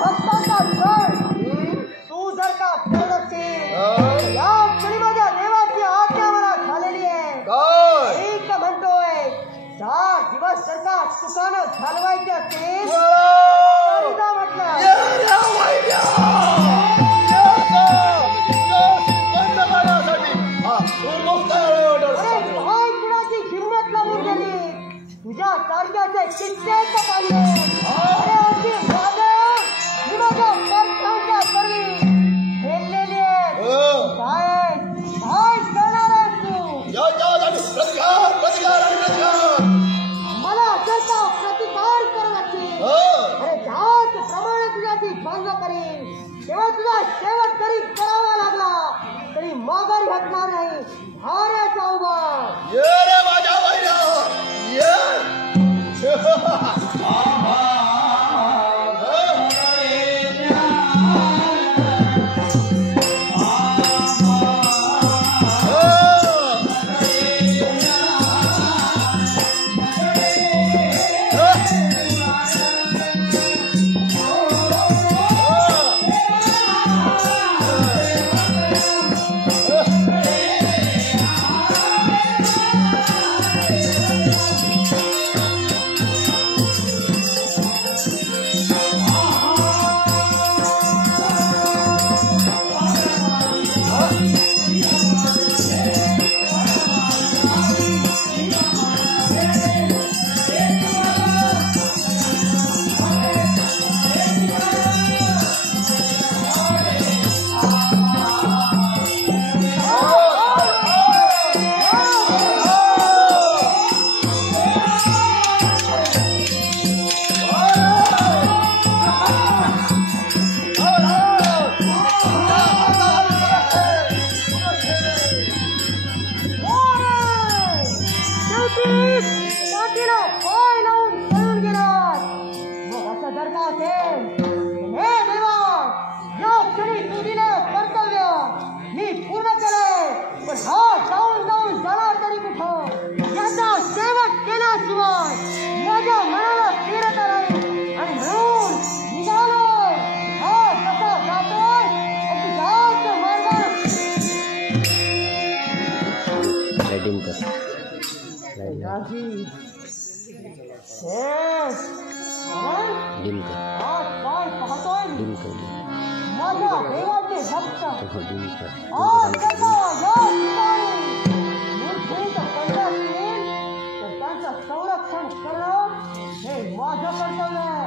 भक्तांचा जण तू जर का करत असशील या क्षणी माझ्या देवाची आज्ञा मला झालेली आहे. एक म्हणतोय 4 दिवस जर का सुखानं घालवायचे असतील म्हटलं हिम्मत लागून गेली तुझ्या सारख्याचे कित्येक पाहिले. अरे अशी वादळ मी माझ्या भक्तांच्या सर्वी फेडलेली आहेत. काय काय करणार आहेस तू? मला त्याचा प्रतिकार करत असतील अरे त्याचप्रमाणे तुझ्याची भंग करीन. तेव्हा तुझा शेवट जरी करावा लागला तरी माघारी हटणार नाही. हाराचा उभा संरक्षण करणं हे माझं कर्तव्य आहे.